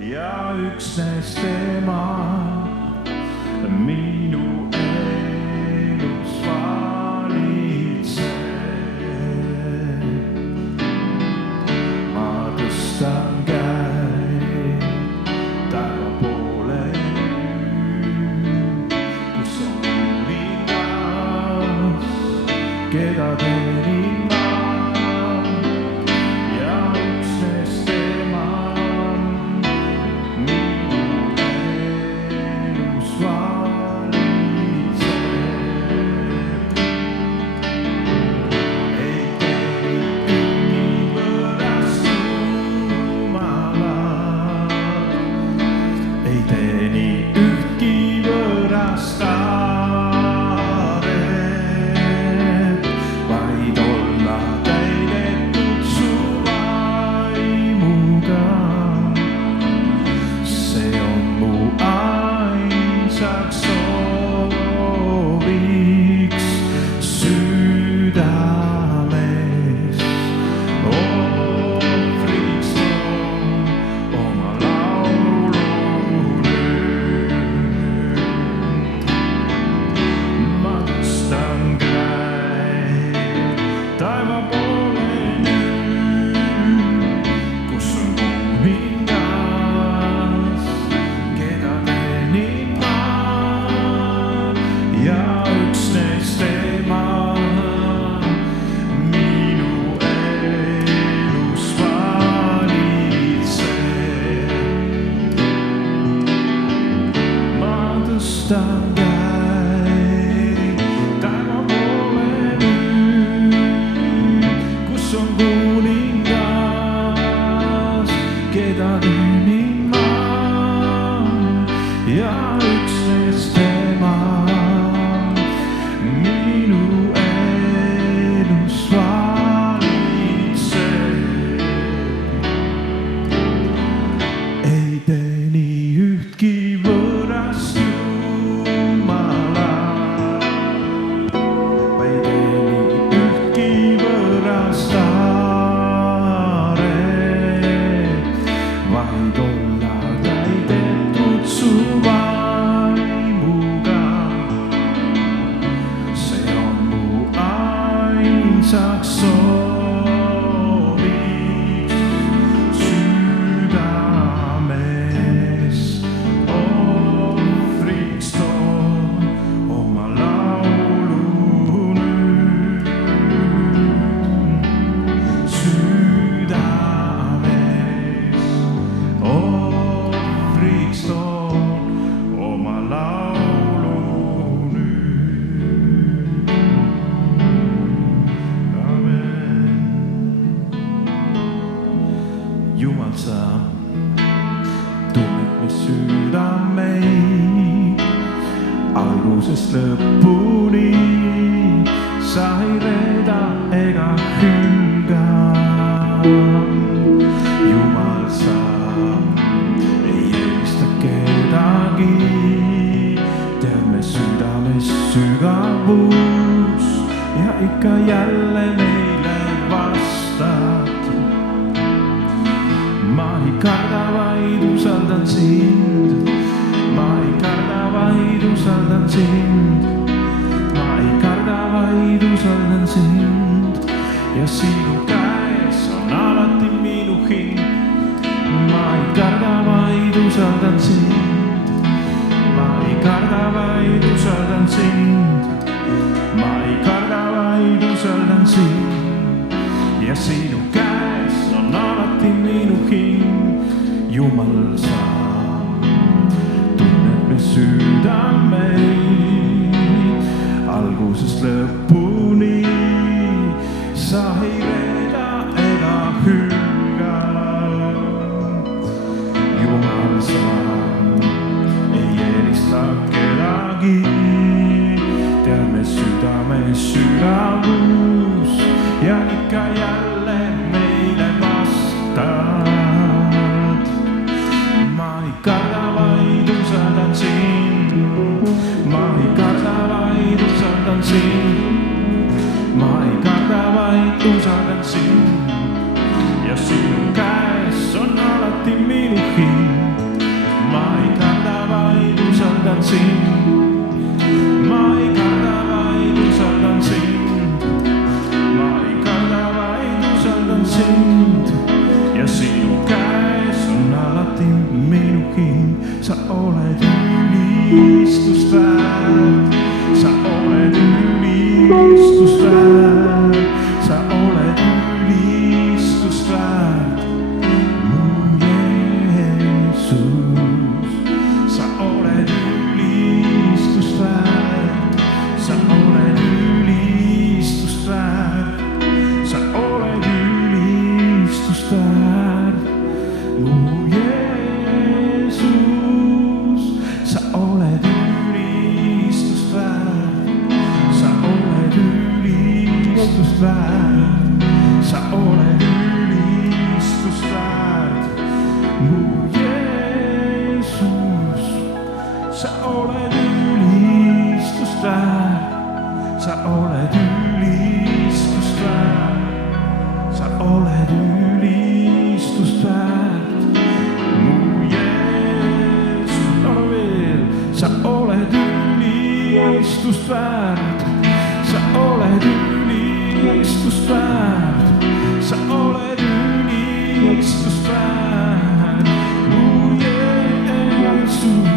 ja üksnes tema minu elus valitseb. Ma tõstan käed taeva poole nüüd, kus on kuningas, keda teenin ma ja üksnes tema minu elus valitseb. Ei teeni ühtki võõrast jumalat, ei teeni ühtki võõrast taaret, vaid olla täidetud su vaimuga. See on mu ainsaks sooviks südames. Ohvriks toon oma laulu nüüd. Ma tõstan käed taeva poole nüüd, kus on kuningas, keda teenin ma ja üksnes tema minu elus valitseb. Ma tõstan käed taeva poole nüüd, kus on kuningas, keda teenin ma ja üksnes tema minu elus valitseb. Ei teeni ühtki võõrast jumalat, ei teeni ühtki võõrast taaret, vaid olla täidetud su vaimuga. See on mu ainsaks sooviks südames. Ohvriks toon oma laulu nüüd. Südames ohvriks toon oma laulu nüüd. Amen. Jumal, sa tunned mis südameid algusest lõpuni, sa ei reeda ega hülga. Jumal, sa ei eelista kedagi, tead me südames sügavus ja ikka jälle meile vastad. Ma ei karda, vaid usaldan sind. Ma ei karda, vaid usaldan sind. Ma ei karda, vaid usaldan sind. Ja sinu käes on alati minu hing. Ma ei karda, vaid usaldan sind. Ma ei karda, vaid usaldan sind. Ma ei karda, vaid usaldan sind. Ja sinu käes on alati minu hing. Jumal, sa tunned me südameid algusest lõpuni, sa ei reeda ega hülga. Jumal, sa ei eelista kedagi, tead me südames sügavus ja ikka jälle meile vastad. Ma ei karda, vaid usaldan sind. Ma ei karda, vaid usaldan sind. sa oled ülistust väärt, sa oled ülistust väärt, sa oled ülistust väärt, mu Jeesus, sa oled ülistust väärt, sa oled ülistust väärt, sa oled ülistust väärt, mu Jeesus, sa oled ülistust väärt, sa oled ülistust väärt, sa oled ülistust väärt, mu Jeesus, sa oled ülistust väärt, sa oled ülistust väärt, sa oled ülistust väärt, mu Jeesus, laulu veel, sa oled ülistust väärt, sa oled ülistust väärt, sa oled ülistust väärt, mu Jeesus,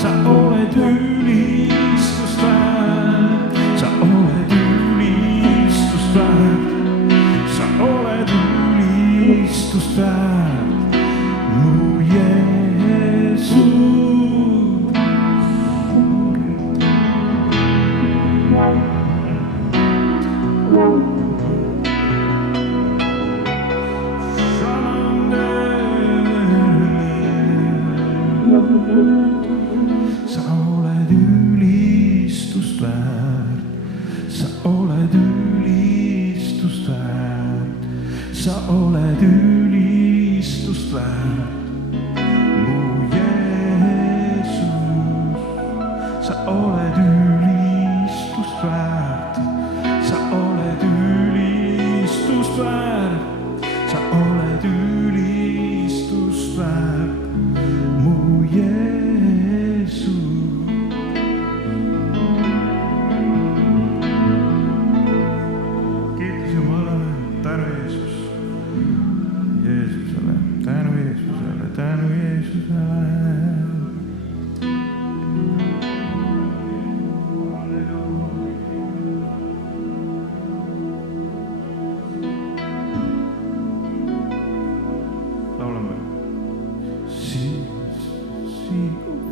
sa oled ülistust väärt, sa oled ülistust väärt, sa oled ülistust väärt, mu Jeesus. Sa oled ülistust väärt, sa oled ülistust väärt, sa oled ülistust väärt, mu Jeesus, sa oled ülistust väärt, sa oled ülistust väärt, sa oled ülistust väärt, mu Jeesus. Kiitus Jumalale, tänu Jeesus, Jeesusele, tänu Jeesusele, tänu Jeesusele. Laulame. Sinu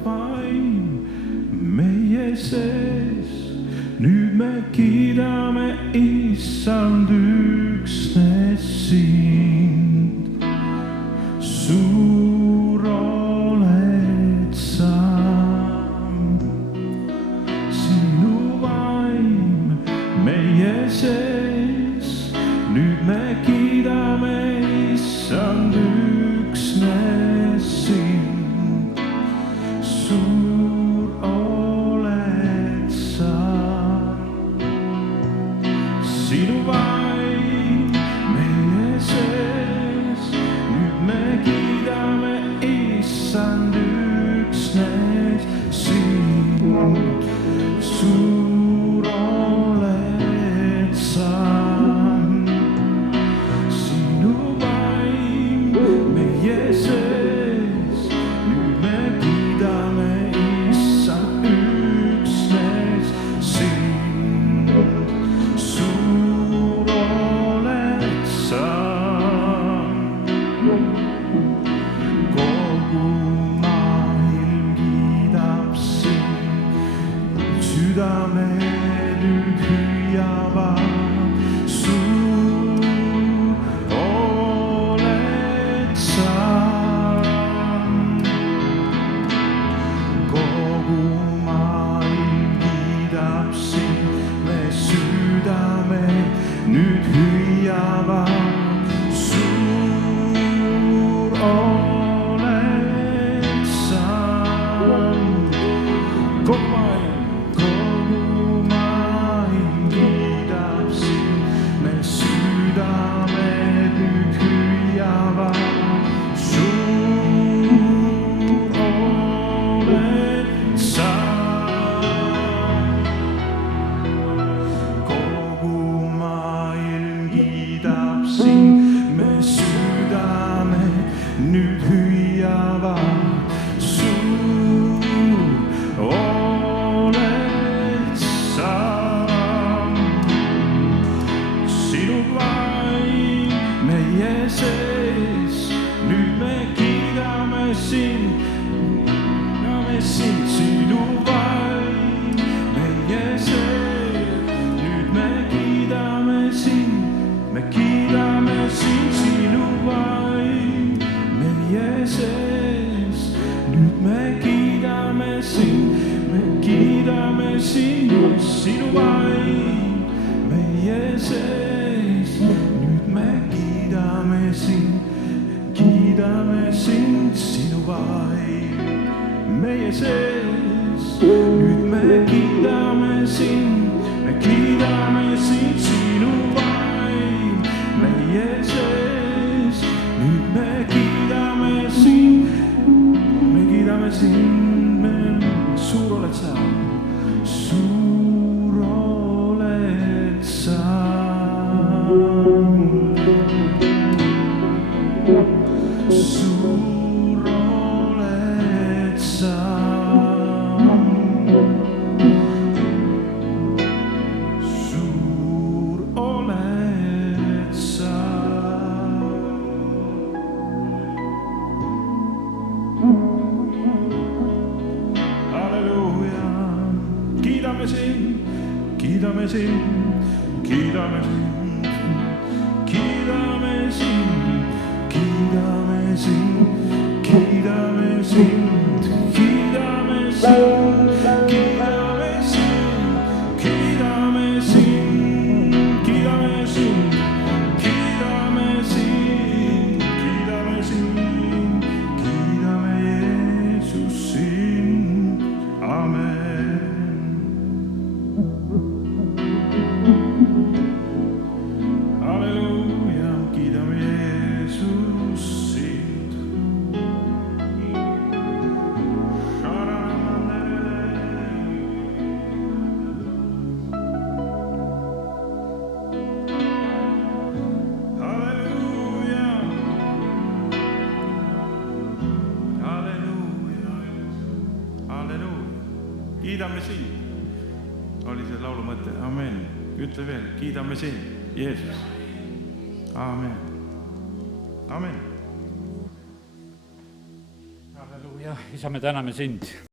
vaim meie sees, nüüd me kiidame Issand üksnes sind. Suur oled sa, sinu vaim meie sees, nüüd me kiidame Issand üksnes sind. Suur oled sa, sinu vaim meie sees, nüüd me kiidame Issand üksnes sind. Suur oled sa, sinu vaim meie sees, nüüd me kiidame Issand üksnes sind. Suur oled sa, kogu maailm kiidab sind, südamed nüüd hüüavad. Suur oled sa, kogu maailm kiidab sind, me südamed nüüd hüüavad. Suur oled sa, kogu maailm kiidab sind, me südamed nüüd hüüavad. Suur oled sa, kogu maailm kiidab sind, me südamed nüüd hüüavad. sind sinu vaid, meie sees. Nüüd me kiidame sind sinu vaid, meie sees. Nüüd me kiidame sind sinu vaid, meie sees. Nüüd me kiidame sind sinu vaid, meie sees. Nüüd me kiidame sind sinu vaid, meie sees. Nüüd me kiidame sind, suur oled sa, suur oled sa. Suur oled sa, suur oled sa. Halleluuja, kiidame sind, kiidame sind, kiidame sind, kiidame sind. Kiidame sind, kiidame sind, kiidame sind, kiidame sind, kiidame sind, kiidame sind, kiidame sind, kiidame sind, kiidame Jeesus sind, amen. Halleluuja, kiidame Jeesus. Kiidame sind, oli see laulu mõte, amen. Ütle veel, kiidame sind, Jeesus, amen, amen. Halleluuja, isa, me täname sind.